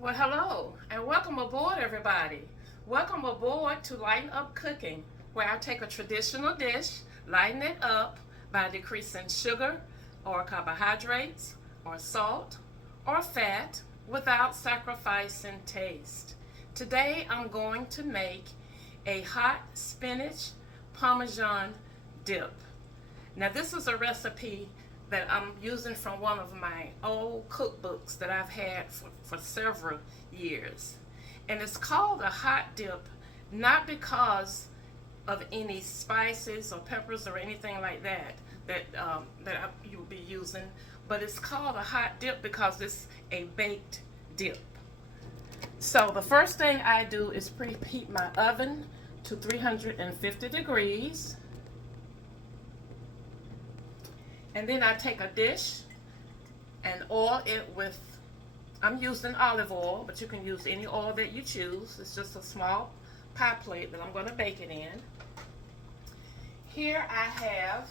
Well, hello, and welcome aboard, everybody. Welcome aboard to Lighten Up Cooking, where I take a traditional dish, lighten it up by decreasing sugar or carbohydrates or salt or fat without sacrificing taste. Today, I'm going to make a hot spinach parmesan dip. Now, this is a recipe that I'm using from one of my old cookbooks that I've had for several years. And it's called a hot dip not because of any spices or peppers or anything like that you'll be using, but it's called a hot dip because it's a baked dip. So the first thing I do is preheat my oven to 350 degrees. And then I take a dish and oil it with, I'm using olive oil, but you can use any oil that you choose. It's just a small pie plate that I'm going to bake it in. Here I have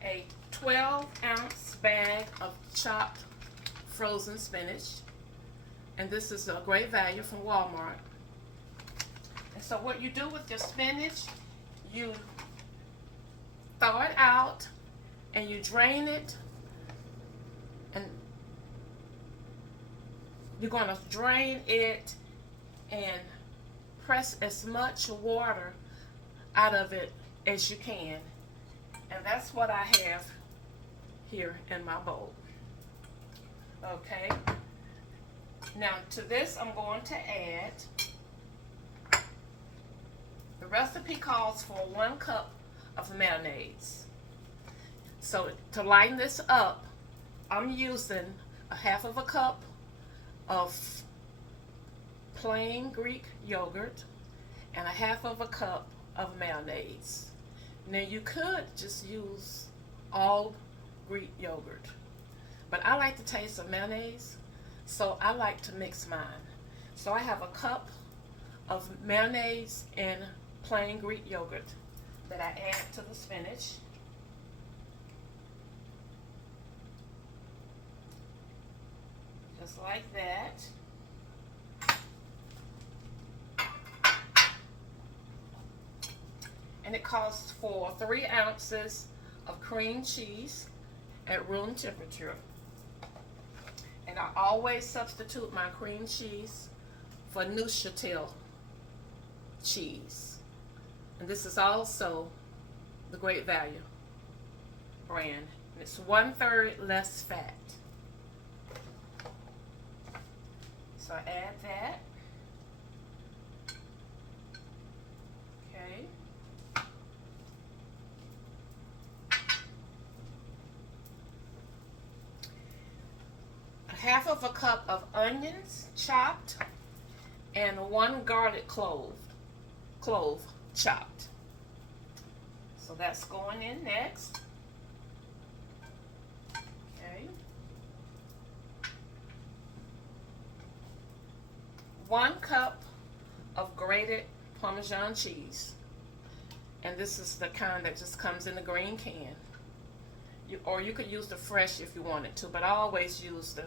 a 12-ounce bag of chopped frozen spinach. And this is a great value from Walmart. And so what you do with your spinach, you thaw it out and you drain it, and you're going to drain it and press as much water out of it as you can. And that's what I have here in my bowl. Okay, now to this I'm going to add, the recipe calls for 1 cup of mayonnaise. So to lighten this up, I'm using a half of a cup of plain Greek yogurt and a half of a cup of mayonnaise. Now you could just use all Greek yogurt, but I like the taste of mayonnaise, so I like to mix mine. So I have a cup of mayonnaise and plain Greek yogurt that I add to the spinach. Just like that. And it calls for 3 ounces of cream cheese at room temperature. And I always substitute my cream cheese for Neuchatel cheese. And this is also the Great Value brand. And it's 1/3 less fat. So I add that. Okay. A half of a cup of onions chopped and 1 garlic clove chopped. So that's going in next. Okay. 1 cup of grated Parmesan cheese. And this is the kind that just comes in the green can. Or you could use the fresh if you wanted to, but I always use the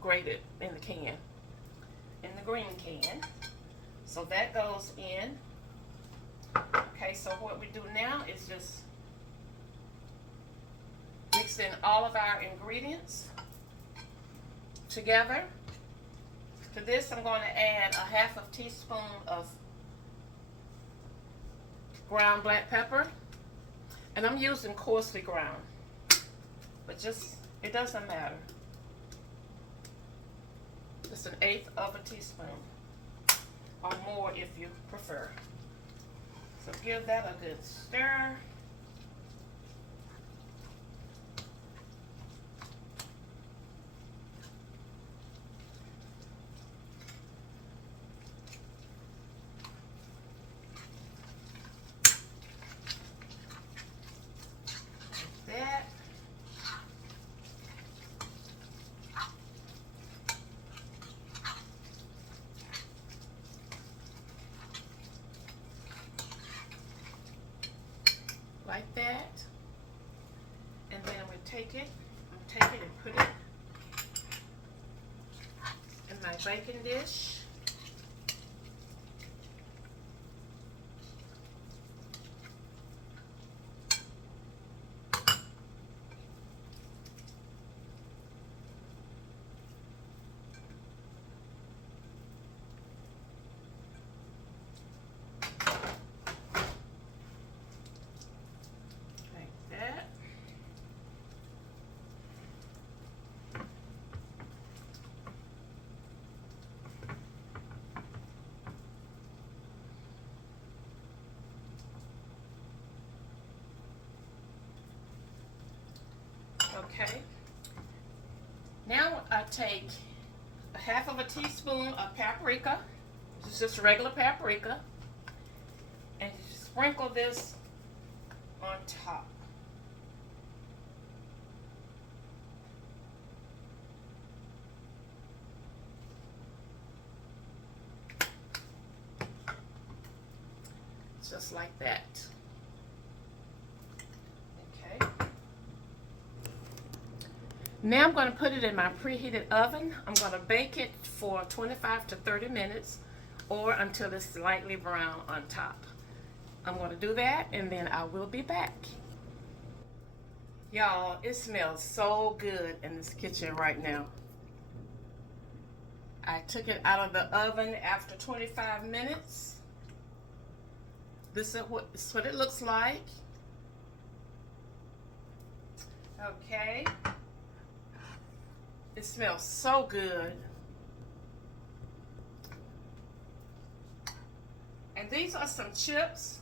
grated in the can, in the green can. So that goes in. Okay, so what we do now is just mix in all of our ingredients together. To this, I'm going to add a half a teaspoon of ground black pepper. And I'm using coarsely ground, but just, it doesn't matter. Just 1/8 of a teaspoon, or more if you prefer. So give that a good stir. Like that. Like that. And then we take it and put it baking dish. Like that. Okay. Now I take a half of a teaspoon of paprika. This is just regular paprika. And you sprinkle this on top. Just like that. Okay. Now I'm going to put it in my preheated oven. I'm going to bake it for 25 to 30 minutes or until it's lightly brown on top. I'm going to do that and then I will be back. Y'all, it smells so good in this kitchen right now. I took it out of the oven after 25 minutes. This is what it looks like. Okay. It smells so good. And these are some chips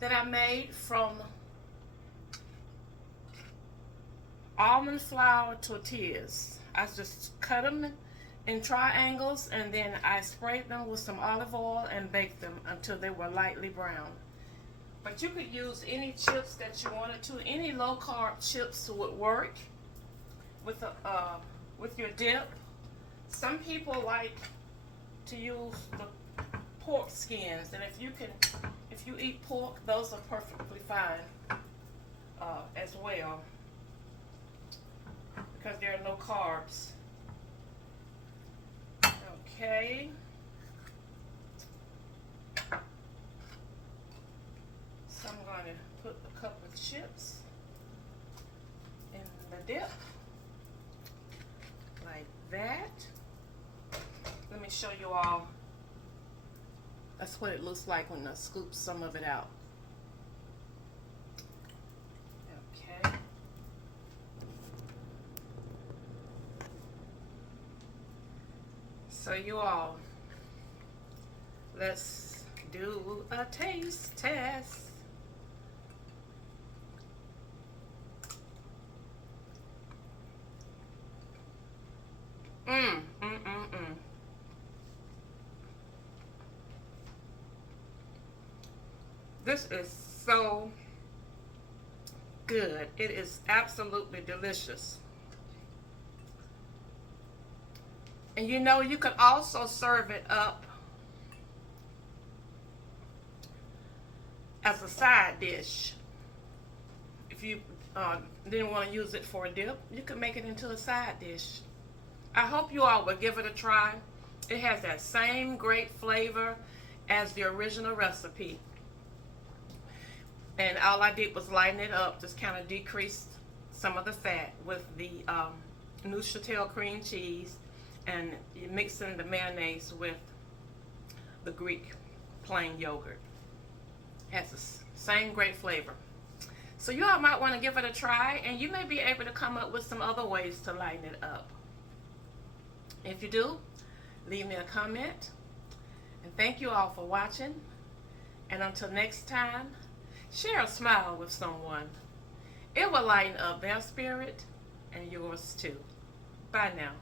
that I made from almond flour tortillas. I just cut them in triangles and then I sprayed them with some olive oil and baked them until they were lightly brown. But you could use any chips that you wanted to. Any low carb chips would work with your dip. Some people like to use the pork skins, and if you eat pork, those are perfectly fine as well because there are no carbs. Okay. So I'm going to put a couple of chips in the dip like that. Let me show you all. That's what it looks like when I scoop some of it out. Okay. So you all, let's do a taste test. This is so good. It is absolutely delicious. And you know, you could also serve it up as a side dish. If you didn't want to use it for a dip, you could make it into a side dish. I hope you all will give it a try. It has that same great flavor as the original recipe. And all I did was lighten it up, just kind of decreased some of the fat with the Neuchatel cream cheese and mixing the mayonnaise with the Greek plain yogurt. Has the same great flavor. So you all might want to give it a try, and you may be able to come up with some other ways to lighten it up. If you do, leave me a comment. And thank you all for watching. And until next time, share a smile with someone. It will lighten up their spirit and yours too. Bye now.